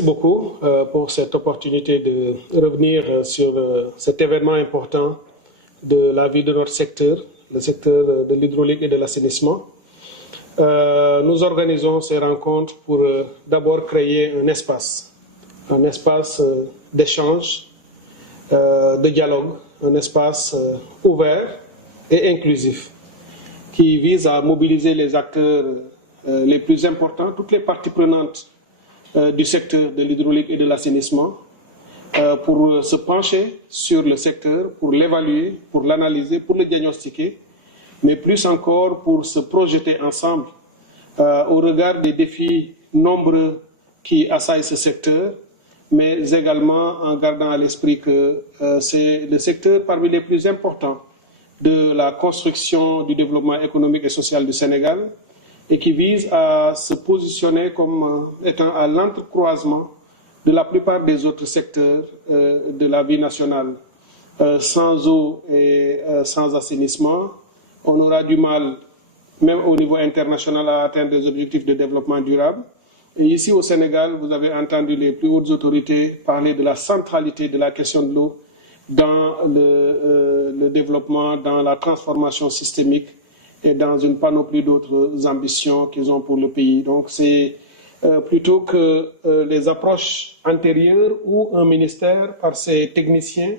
Merci beaucoup pour cette opportunité de revenir sur cet événement important de la vie de notre secteur, le secteur de l'hydraulique et de l'assainissement. Nous organisons ces rencontres pour d'abord créer un espace d'échange, de dialogue, un espace ouvert et inclusif qui vise à mobiliser les acteurs les plus importants, toutes les parties prenantes du secteur de l'hydraulique et de l'assainissement pour se pencher sur le secteur, pour l'évaluer, pour l'analyser, pour le diagnostiquer, mais plus encore pour se projeter ensemble au regard des défis nombreux qui assaillent ce secteur, mais également en gardant à l'esprit que c'est le secteur parmi les plus importants de la construction du développement économique et social du Sénégal et qui vise à se positionner comme étant à l'entrecroisement de la plupart des autres secteurs de la vie nationale. Sans eau et sans assainissement, on aura du mal, même au niveau international, à atteindre des objectifs de développement durable. Et ici au Sénégal, vous avez entendu les plus hautes autorités parler de la centralité de la question de l'eau dans le développement, dans la transformation systémique et dans une panoplie d'autres ambitions qu'ils ont pour le pays. Donc c'est plutôt que les approches antérieures où un ministère, par ses techniciens,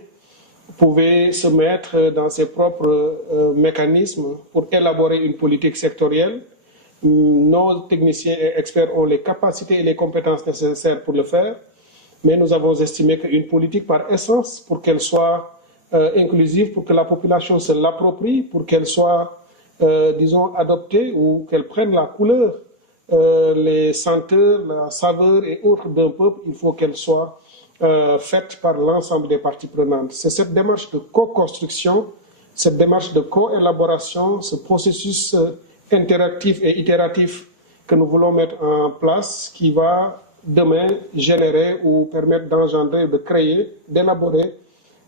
pouvait se mettre dans ses propres mécanismes pour élaborer une politique sectorielle. Nos techniciens et experts ont les capacités et les compétences nécessaires pour le faire, mais nous avons estimé qu'une politique par essence, pour qu'elle soit inclusive, pour que la population se l'approprie, pour qu'elle soit disons, adoptée ou qu'elle prenne la couleur, les senteurs, la saveur et autres d'un peuple, il faut qu'elle soit faite par l'ensemble des parties prenantes. C'est cette démarche de co-construction, cette démarche de co-élaboration, ce processus interactif et itératif que nous voulons mettre en place qui va demain générer ou permettre d'engendrer, de créer, d'élaborer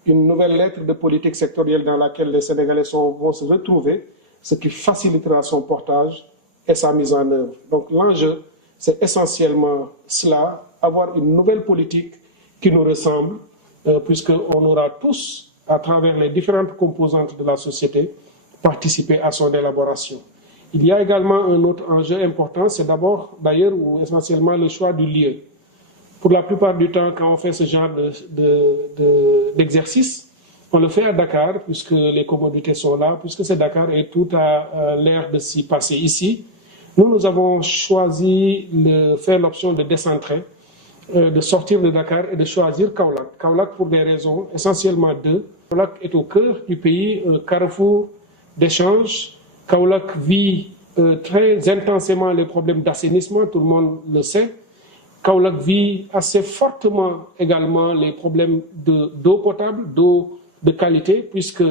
une nouvelle lettre de politique sectorielle dans laquelle les Sénégalais vont se retrouver, ce qui facilitera son portage et sa mise en œuvre. Donc l'enjeu, c'est essentiellement cela, avoir une nouvelle politique qui nous ressemble, puisqu'on aura tous, à travers les différentes composantes de la société, participé à son élaboration. Il y a également un autre enjeu important, c'est d'abord, d'ailleurs, ou essentiellement le choix du lieu. Pour la plupart du temps, quand on fait ce genre d'exercice, on le fait à Dakar, puisque les commodités sont là, puisque c'est Dakar et tout a l'air de s'y passer ici. Nous avons choisi de faire l'option de décentrer, de sortir de Dakar et de choisir Kaolack. Kaolack pour des raisons essentiellement deux. Kaolack est au cœur du pays, un carrefour d'échange. Kaolack vit très intensément les problèmes d'assainissement, tout le monde le sait. Kaolack vit assez fortement également les problèmes d'eau potable, d'eau de qualité, puisque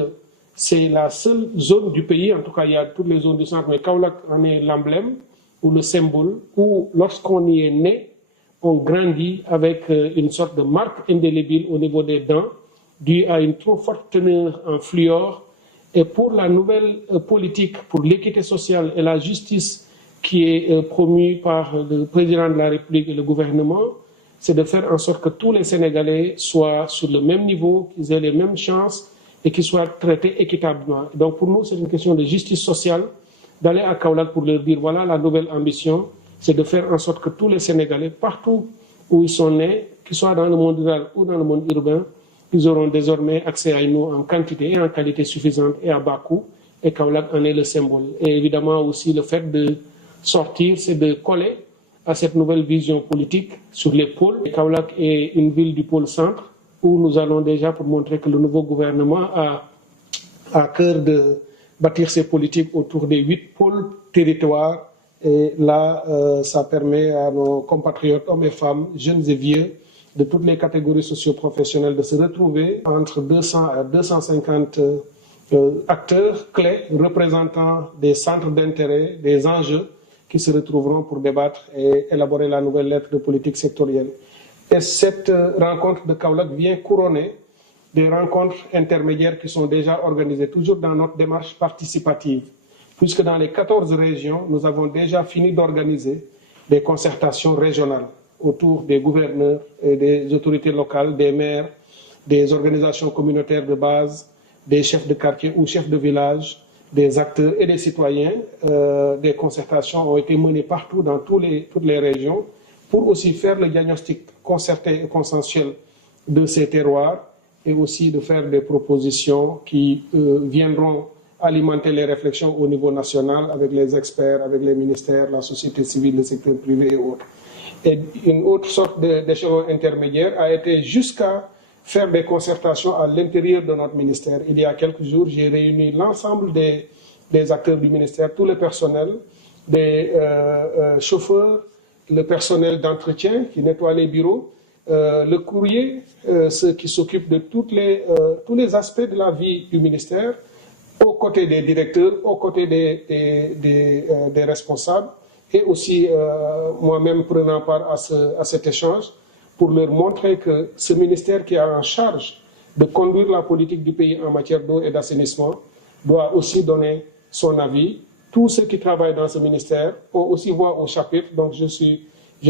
c'est la seule zone du pays, en tout cas il y a toutes les zones du centre, mais Kaolack en est l'emblème ou le symbole, où lorsqu'on y est né, on grandit avec une sorte de marque indélébile au niveau des dents, due à une trop forte teneur en fluor. Et pour la nouvelle politique, pour l'équité sociale et la justice qui est promue par le président de la République et le gouvernement, c'est de faire en sorte que tous les Sénégalais soient sur le même niveau, qu'ils aient les mêmes chances et qu'ils soient traités équitablement. Donc pour nous, c'est une question de justice sociale, d'aller à Kaolack pour leur dire, voilà la nouvelle ambition, c'est de faire en sorte que tous les Sénégalais, partout où ils sont nés, qu'ils soient dans le monde rural ou dans le monde urbain, ils auront désormais accès à une eau en quantité et en qualité suffisante et à bas coût, et Kaolack en est le symbole. Et évidemment aussi le fait de sortir, c'est de coller à cette nouvelle vision politique sur les pôles. Kaolack est une ville du pôle centre où nous allons déjà, pour montrer que le nouveau gouvernement a à cœur de bâtir ses politiques autour des 8 pôles territoires. Et là, ça permet à nos compatriotes, hommes et femmes, jeunes et vieux, de toutes les catégories socio-professionnelles de se retrouver entre 200 à 250 acteurs clés représentant des centres d'intérêt, des enjeux qui se retrouveront pour débattre et élaborer la nouvelle lettre de politique sectorielle. Et cette rencontre de Kaolack vient couronner des rencontres intermédiaires qui sont déjà organisées, toujours dans notre démarche participative, puisque dans les 14 régions, nous avons déjà fini d'organiser des concertations régionales autour des gouverneurs et des autorités locales, des maires, des organisations communautaires de base, des chefs de quartier ou chefs de village, des acteurs et des citoyens. Des concertations ont été menées partout dans toutes les régions pour aussi faire le diagnostic concerté et consensuel de ces terroirs et aussi de faire des propositions qui viendront alimenter les réflexions au niveau national avec les experts, avec les ministères, la société civile, le secteur privé et autres. Et une autre sorte d'échelon intermédiaire a été jusqu'à faire des concertations à l'intérieur de notre ministère. Il y a quelques jours, j'ai réuni l'ensemble des acteurs du ministère, tout le personnel, des chauffeurs, le personnel d'entretien qui nettoie les bureaux, le courrier, ceux qui s'occupent de tous les aspects de la vie du ministère, aux côtés des directeurs, aux côtés des responsables, et aussi moi-même prenant part à cet échange pour leur montrer que ce ministère qui a en charge de conduire la politique du pays en matière d'eau et d'assainissement doit aussi donner son avis. Tous ceux qui travaillent dans ce ministère ont aussi voix au chapitre, donc je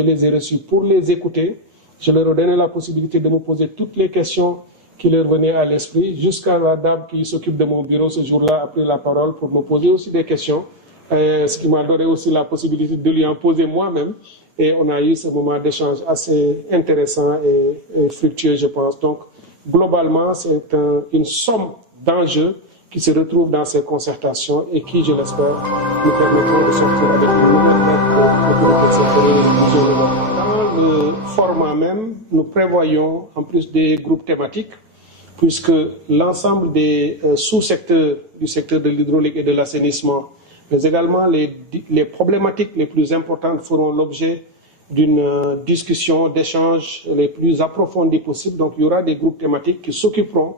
les ai reçus pour les écouter. Je leur ai donné la possibilité de me poser toutes les questions qui leur venaient à l'esprit, jusqu'à la dame qui s'occupe de mon bureau ce jour-là a pris la parole pour me poser aussi des questions, ce qui m'a donné aussi la possibilité de lui en poser moi-même. Et on a eu ce moment d'échange assez intéressant et fructueux, je pense. Donc, globalement, c'est une somme d'enjeux qui se retrouvent dans ces concertations et qui, je l'espère, nous permettront de sortir avec une nouvelle lettre. Dans le format même, nous prévoyons, en plus des groupes thématiques, puisque l'ensemble des sous-secteurs du secteur de l'hydraulique et de l'assainissement, mais également les problématiques les plus importantes feront l'objet d'une discussion, d'échanges les plus approfondis possibles. Donc il y aura des groupes thématiques qui s'occuperont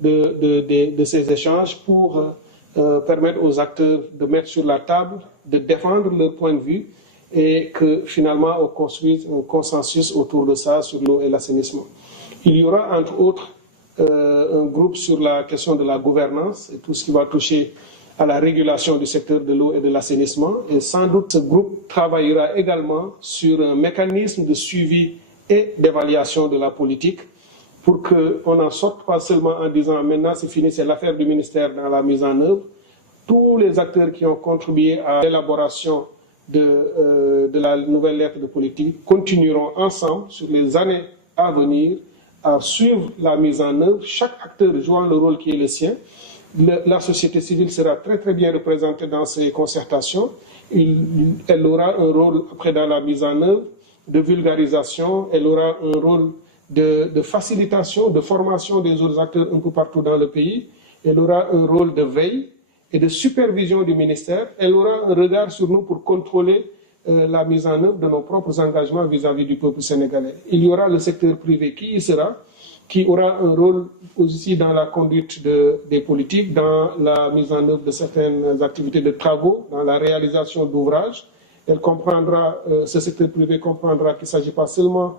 de ces échanges pour permettre aux acteurs de mettre sur la table, de défendre leur point de vue et que finalement on construise un consensus autour de ça sur l'eau et l'assainissement. Il y aura entre autres un groupe sur la question de la gouvernance et tout ce qui va toucher à la régulation du secteur de l'eau et de l'assainissement. Et sans doute, ce groupe travaillera également sur un mécanisme de suivi et d'évaluation de la politique pour qu'on n'en sorte pas seulement en disant maintenant c'est fini, c'est l'affaire du ministère dans la mise en œuvre. Tous les acteurs qui ont contribué à l'élaboration de la nouvelle lettre de politique continueront ensemble sur les années à venir à suivre la mise en œuvre, chaque acteur jouant le rôle qui est le sien. La société civile sera très très bien représentée dans ces concertations. Elle aura un rôle après dans la mise en œuvre, de vulgarisation, elle aura un rôle de facilitation, de formation des autres acteurs un peu partout dans le pays. Elle aura un rôle de veille et de supervision du ministère. Elle aura un regard sur nous pour contrôler la mise en œuvre de nos propres engagements vis-à-vis du peuple sénégalais. Il y aura le secteur privé qui y sera, qui aura un rôle aussi dans la conduite des politiques, dans la mise en œuvre de certaines activités de travaux, dans la réalisation d'ouvrages. Elle comprendra, ce secteur privé comprendra qu'il ne s'agit pas seulement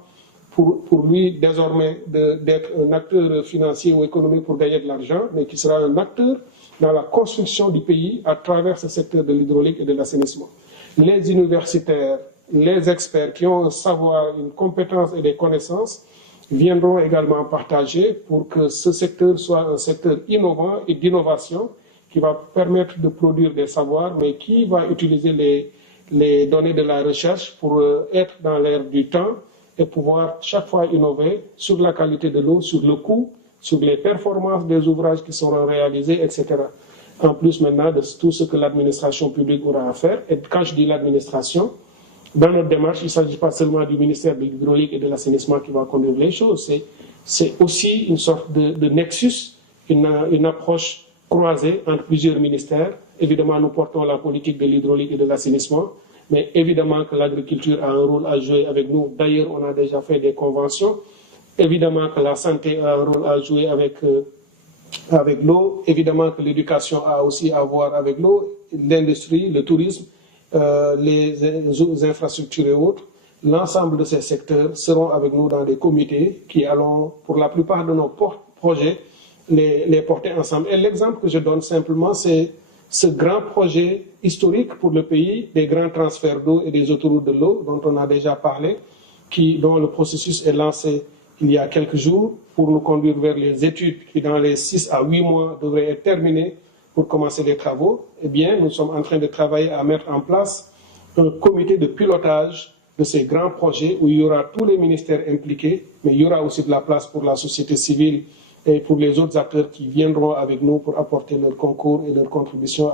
pour lui désormais d'être un acteur financier ou économique pour gagner de l'argent, mais qui sera un acteur dans la construction du pays à travers ce secteur de l'hydraulique et de l'assainissement. Les universitaires, les experts qui ont un savoir, une compétence et des connaissances viendront également partager pour que ce secteur soit un secteur innovant et d'innovation qui va permettre de produire des savoirs, mais qui va utiliser les données de la recherche pour être dans l'ère du temps et pouvoir chaque fois innover sur la qualité de l'eau, sur le coût, sur les performances des ouvrages qui seront réalisés, etc. En plus maintenant de tout ce que l'administration publique aura à faire. Et quand je dis l'administration, dans notre démarche, il ne s'agit pas seulement du ministère de l'hydraulique et de l'assainissement qui va conduire les choses, c'est aussi une sorte de nexus, une approche croisée entre plusieurs ministères. Évidemment, nous portons la politique de l'hydraulique et de l'assainissement, mais évidemment que l'agriculture a un rôle à jouer avec nous. D'ailleurs, on a déjà fait des conventions. Évidemment que la santé a un rôle à jouer avec l'eau. Évidemment que l'éducation a aussi à voir avec l'eau, l'industrie, le tourisme, les infrastructures et autres. L'ensemble de ces secteurs seront avec nous dans des comités qui allons, pour la plupart de nos projets, les porter ensemble. Et l'exemple que je donne simplement, c'est ce grand projet historique pour le pays, des grands transferts d'eau et des autoroutes de l'eau dont on a déjà parlé. dont le processus est lancé il y a quelques jours pour nous conduire vers les études qui, dans les 6 à 8 mois, devraient être terminées pour commencer les travaux. Eh bien, nous sommes en train de travailler à mettre en place un comité de pilotage de ces grands projets où il y aura tous les ministères impliqués, mais il y aura aussi de la place pour la société civile et pour les autres acteurs qui viendront avec nous pour apporter leur concours et leur contribution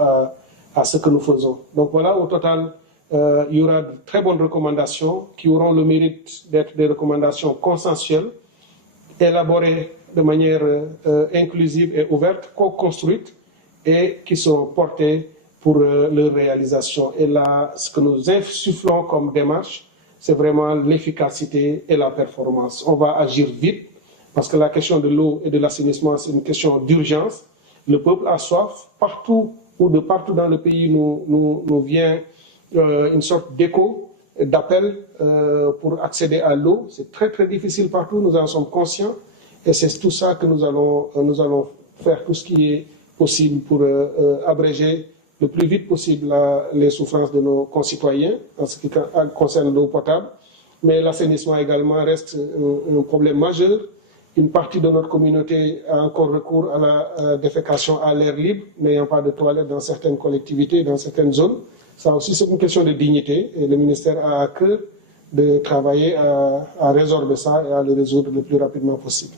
à ce que nous faisons. Donc voilà, au total, il y aura de très bonnes recommandations qui auront le mérite d'être des recommandations consensuelles, élaborées de manière inclusive et ouverte, co-construites et qui seront portées pour leur réalisation. Et là, ce que nous insufflons comme démarche, c'est vraiment l'efficacité et la performance. On va agir vite parce que la question de l'eau et de l'assainissement, c'est une question d'urgence. Le peuple a soif. Partout ou de partout dans le pays nous vient une sorte d'écho, d'appel pour accéder à l'eau. C'est très très difficile partout, nous en sommes conscients. Et c'est tout ça que nous allons faire, tout ce qui est possible pour abréger le plus vite possible les souffrances de nos concitoyens en ce qui concerne l'eau potable. Mais l'assainissement également reste un problème majeur. Une partie de notre communauté a encore recours à la défécation à l'air libre, n'ayant pas de toilettes dans certaines collectivités, dans certaines zones. Ça aussi, c'est une question de dignité et le ministère a à cœur de travailler à résorber ça et à le résoudre le plus rapidement possible.